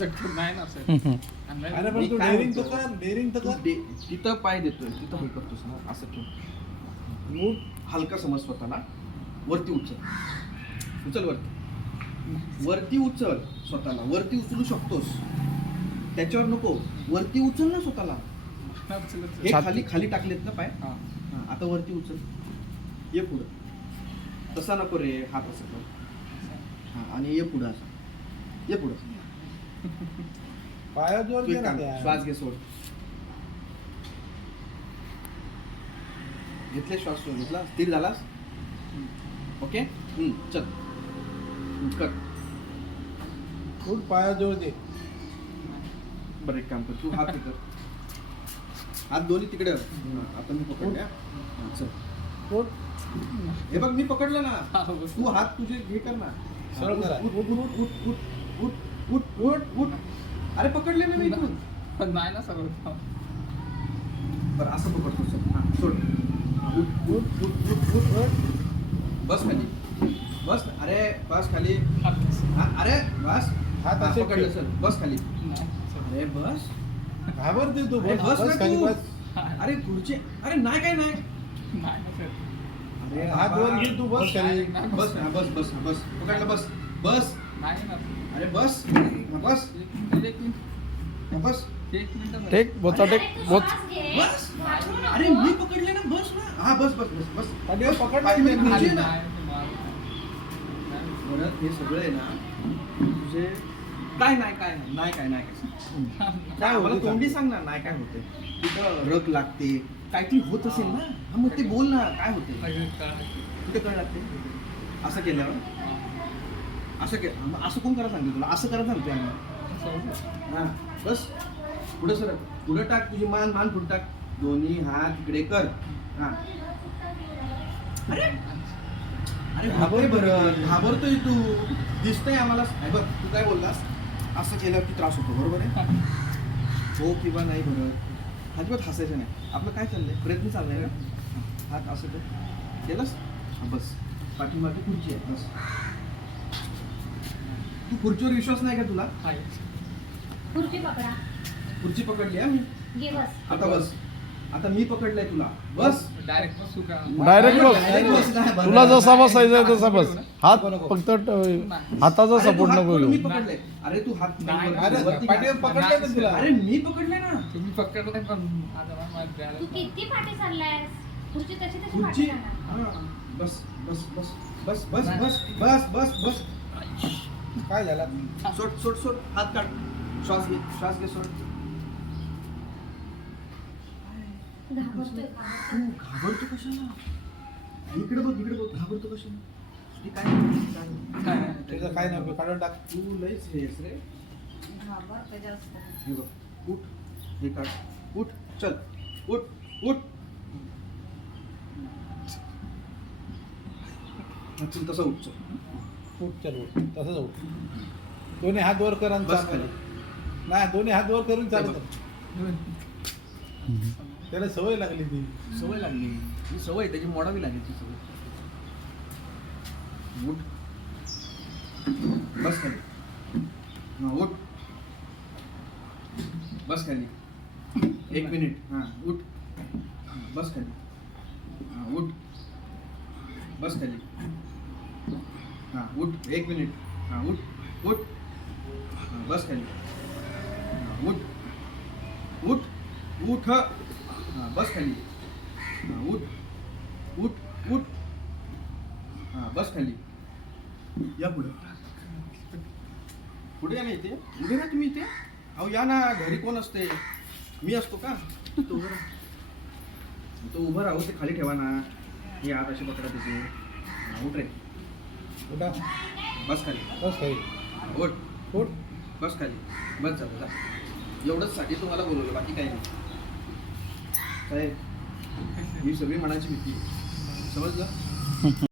नाही ना सर अरे पण मी तू काय डेअरिंग तर म्हणतो? कर डेअरिंग तर तू कर डे- तिथं पाय देतोय तिथं हे करतोस ना असं ठेव. मूठ हलका समज स्वतःला वरती उचल. उचल वरती. वरती उचल स्वतःला वरती उचलू शकतोस. त्याच्यावर नको वरती उचल ना स्वतःला. हे हा खाली खाली टाकलेत ना पाय? हा, आता वरती उचल. ये पुढं. तसा नको रे हात असं कर. हा आणि ये पुढं असं. ये पुढं. पाया जोर दे ना त्या. श्वास घे सोड. घेतले श्वास सोड घेतला? स्थिर झालास? ओके? हम्म, चल. हम्म, कर. उठ पाया जोर दे. बरं एक काम कर तू हात हे कर हात दोन्ही तिकडे हा, आता मी पकडले हा. हा, चल. उठ हे बघ मी पकडलं ना. तू हात तुझे हे कर ना. सरळ करा. उठ उठ उठ उठ उठ उठ उठ. उठ उठ अरे पकडले ना मी इकडून पण नाही ना सर बरं असं पकडतो हा सोड. उठ उठ उठ उठ उठ उठ. बस खाली. बस. अरे बस खाली. हा, अरे बस. हात हा, असे पकडलं. चल. बस खाली. अरे बस. घाबरते तू अरे बस बस खाली. बस. अरे खुर्ची. अरे नाही काय नाही. नाही ना सर हात. वर घे तू बस खाली. बस हा, बस बस हा, बस. पकडलं बस. बस. नाही ना अरे बस. हा, बस. एक मिनिट हा, बस. एक मिनिट टेक बोचा टेक बोच. बस. अरे मी पकडले ना बस ना. हा बस बस बस बस. मी. खुर्ची नाही आहे ना. बरं हे सगळं आहे ना तुझे काय नाही काय नाही. नाही काय नाही काय. काय मला होतं तोंडी सांग? ना नाही काय होते तिथं रग लागते काहीतरी होत असेल ना हा मग ते बोल ना काय होते कुठे कळ लागते असं केल्यावर? असं के मग असं कोण करा सांगितलं तुला? असं करा सांगते आम्ही. हा बस. पुढे सर पुढे टाक तुझी मान मान पुढे टाक. दोन्ही हात इकडे कर. हा. अरे! अरे घाबरतोय बरं घाबरतोय तू. दिसतंय आम्हाला. हे बघ तू काय बोललास? असं केल्यावरती त्रास होतो बरोबर आहे? हो किंवा नाही बरं अजिबात हसायचं नाही. आपलं काय चाललंय? प्रयत्न चाललाय ना? हात असं कर. केलंस? हा बस. पाठीमागे खुर्ची आहे बस. तू खुर्चीवर विश्वास नाही का तुला? खुर्ची पकडा. खुर्ची पकडली आहे मी? घे बस. आता बस. आता मी पकडलंय तुला. बस. डायरेक्ट बसू. तुला जसा बसायचा आहे तसा बस. हात फक्त हाताचा अरे तू सपोर्ट हात नको घेऊ. पकडले. अरे तू हात अरे. पकडलं मी पकडले ना. तुम्ही पकडलाय पण तू किती पाठी चाललायस? खुर्ची तशी तशी खुर्ची? पाठी जाणार बस बस बस बस बस बस बस बस बस. काय झालं? सोड सोड सोड. हात काढ. श्वास घे श्वास घे सोड घाबरतोय तू घाबरतोय. घाबरतो कशाला? इकडे बघ इकडे बघ घाबरतो कशाला? हे काय काय त्याचं काय नाही काढून टाक. तू लयच हे आहेस रे. हे बघ उठ. हे काढ. उठ. चल. उठ. उठ. हा, तू तसं उठ चल. उठ चल उठ. तसंच उठ. दोन्ही हात वर कर. नाही दोन्ही हात वर करून चाल हे बघ. त्याला सवय लागली ती. सवय लागली. ही सवय त्याची मोडावी लागली ती सवय. उठ. बस खाली. हां उठ. बस खाली. एक मिनिट. हां उठ. बस खाली. हां उठ. बस खाली. हां उठ. एक मिनिट. हां उठ. उठ. हां बस खाली. हां उठ. उठ. उठ. हां बस खाली. हां उठ. उठ उठ. हां बस खाली. या पुढे. पुढे या ना इथे. उभे ना तुम्ही इथे. अहो या ना घरी कोण असते? मी असतो का? तो उभं राहा. तो उभं राहू ते खाली ठेवा ना. हे आत अशी पकडा तिथे. हां, उठ रे. उठा. बस खाली. बस खाली. हां, उठ. उठ. बस खाली. बस झालं एवढंच साठी तुम्हाला बोलवलं बाकी काही नाही. साहेब ही सगळी मनाची भीती समजलं?